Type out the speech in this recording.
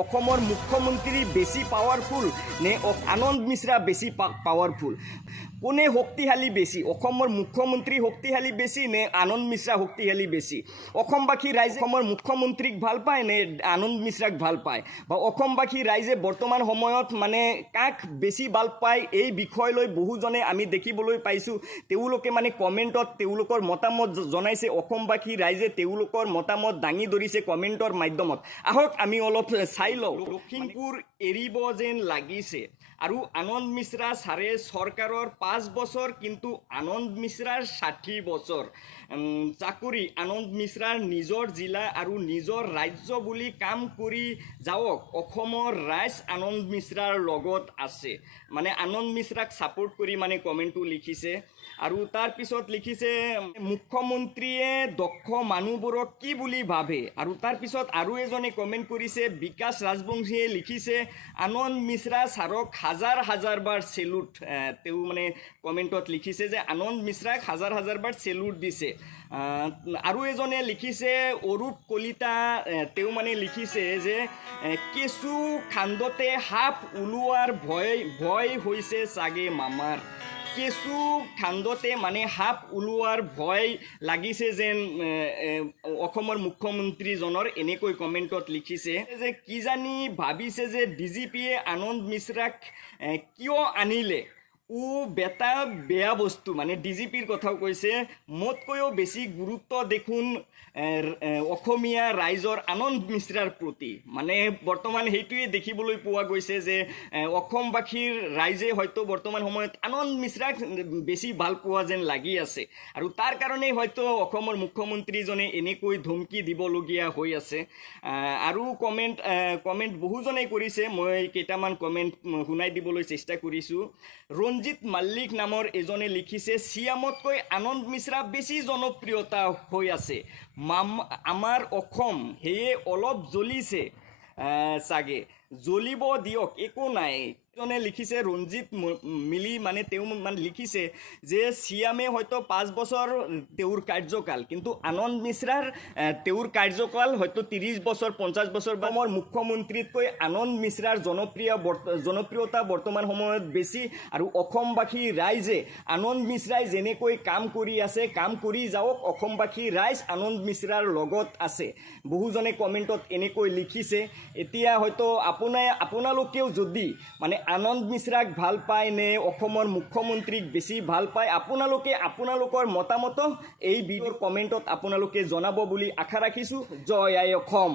অসমৰ মুখ্যমন্ত্ৰী বেছি পাৱাৰফুল নে আনন্দ মিশ্ৰা বেছি পাৱাৰফুল? কোনে শক্তিশালী বেছি? অসমৰ মুখ্যমন্ত্ৰী শক্তিশালী বেছি নে আনন্দ মিশ্ৰা শক্তিশালী বেছি? অসমবাসী ৰাইজে অসমৰ মুখ্যমন্ত্ৰীক ভাল পায় নে আনন্দ মিশ্ৰাক ভাল পায়? বা অসমবাসী ৰাইজে বৰ্তমান সময়ত মানে কাক বেছি ভাল পায় এই বিষয় লৈ বহুজনে আমি দেখিবলৈ পাইছোঁ। তেওঁলোকে মানে কমেণ্টত তেওঁলোকৰ মতামত জনাইছে। অসমবাসী ৰাইজে তেওঁলোকৰ মতামত দাঙি ধৰিছে কমেণ্টৰ মাধ্যমত। আহক আমি অলপ চাই লওঁ। লখিমপুৰ এৰিব যেন লাগিছে আৰু আনন্দ মিশ্ৰা ছাৰে চৰকাৰৰ 5 বছৰ, কিন্তু আনন্দ মিশ্ৰাৰ 60 বছৰ চাকৰি। আনন্দ মিশ্ৰাৰ নিজৰ জিলা আৰু নিজৰ ৰাজ্য বুলি কাম কৰি যাওক। অসমৰ ৰাইজ আনন্দ মিশ্ৰাৰ লগত আছে, মানে আনন্দ মিশ্ৰাক ছাপোৰ্ট কৰি মানে কমেণ্টটো লিখিছে। আৰু তাৰপিছত লিখিছে মুখ্যমন্ত্ৰীয়ে দক্ষ মানুহবোৰক কি বুলি ভাবে। আৰু তাৰপিছত আৰু এজনে কমেণ্ট কৰিছে, বিকাশ ৰাজবংশীয়ে লিখিছে আনন্দ মিশ্ৰা ছাৰক হাজাৰ হাজাৰ বাৰ চেলুট। তেওঁ মানে কমেণ্টত লিখিছে যে আনন্দ মিশ্ৰাক হাজাৰ হাজাৰ বাৰ চেলুট দিছে। আৰু এজনে লিখিছে অৰূপ কলিতা, তেওঁ মানে লিখিছে যে কেঁচু খান্দতে সাপ ওলোৱাৰ ভয় হৈছে চাগে মামাৰ। কেঁচু খান্দতে মানে সাপ ওলোৱাৰ ভয় লাগিছে যেন অসমৰ মুখ্যমন্ত্ৰীজনৰ, এনেকৈ কমেণ্টত লিখিছে। যে কিজানি ভাবিছে যে ডিজিপিয়ে আনন্দ মিশ্ৰাক কিয় আনিলে, বেটা বেয়া বস্তু, মানে ডিজিপিৰ কথাও কৈছে। মোতকৈও বেছি গুৰুত্ব দেখোন অসমীয়া ৰাইজৰ আনন্দ মিশ্ৰাৰ প্ৰতি। মানে বৰ্তমান সেইটোৱে দেখিবলৈ পোৱা গৈছে যে অসমবাসীৰ ৰাইজে হয়তো বৰ্তমান সময়ত আনন্দ মিশ্ৰাক বেছি ভাল পোৱা যেন লাগি আছে। আৰু তাৰ কাৰণেই হয়তো অসমৰ মুখ্যমন্ত্ৰীজনে এনেকৈ ধমকি দিবলগীয়া হৈ আছে। আৰু কমেণ্ট বহুজনে কৰিছে, মই কেইটামান কমেণ্ট শুনাই দিবলৈ চেষ্টা কৰিছোঁ। ৰঞ্জিত মাল্লিক নামৰ এজনে লিখিছে চিয়ামতকৈ আনন্দ মিশ্ৰা বেছি জনপ্ৰিয়তা হৈ আছে। আমাৰ অসম সেয়ে অলপ জ্বলিছে চাগে, জ্বলিব দিয়ক একো নাই। এজনে লিখিছে ৰঞ্জিত মিলি, মানে তেওঁ মানে লিখিছে যে চিয়ামে হয়তো 5 বছৰ তেওঁৰ কাৰ্যকাল, কিন্তু আনন্দ মিশ্ৰাৰ তেওঁৰ কাৰ্যকাল হয়তো 30 বছৰ 50 বছৰ। বা মোৰ মুখ্যমন্ত্ৰীতকৈ আনন্দ মিশ্ৰাৰ জনপ্ৰিয়তা বৰ্তমান সময়ত বেছি। আৰু অসমবাসী ৰাইজে আনন্দ মিশ্ৰাই যেনেকৈ কাম কৰি আছে, কাম কৰি যাওক। অসমবাসী ৰাইজ আনন্দ মিশ্ৰাৰ লগত আছে। বহুজনে কমেণ্টত এনেকৈ লিখিছে। এতিয়া হয়তো আপোনালোকেও যদি মানে আনন্দ মিশ্ৰাক ভাল পায় নে অসমৰ মুখ্যমন্ত্ৰীক বেছি ভাল পায়, আপোনালোকে আপোনালোকৰ মতামত এই ভিডিঅ'ৰ কমেণ্টত আপোনালোকে জনাব বুলি আশা ৰাখিছোঁ। জয় আই অসম।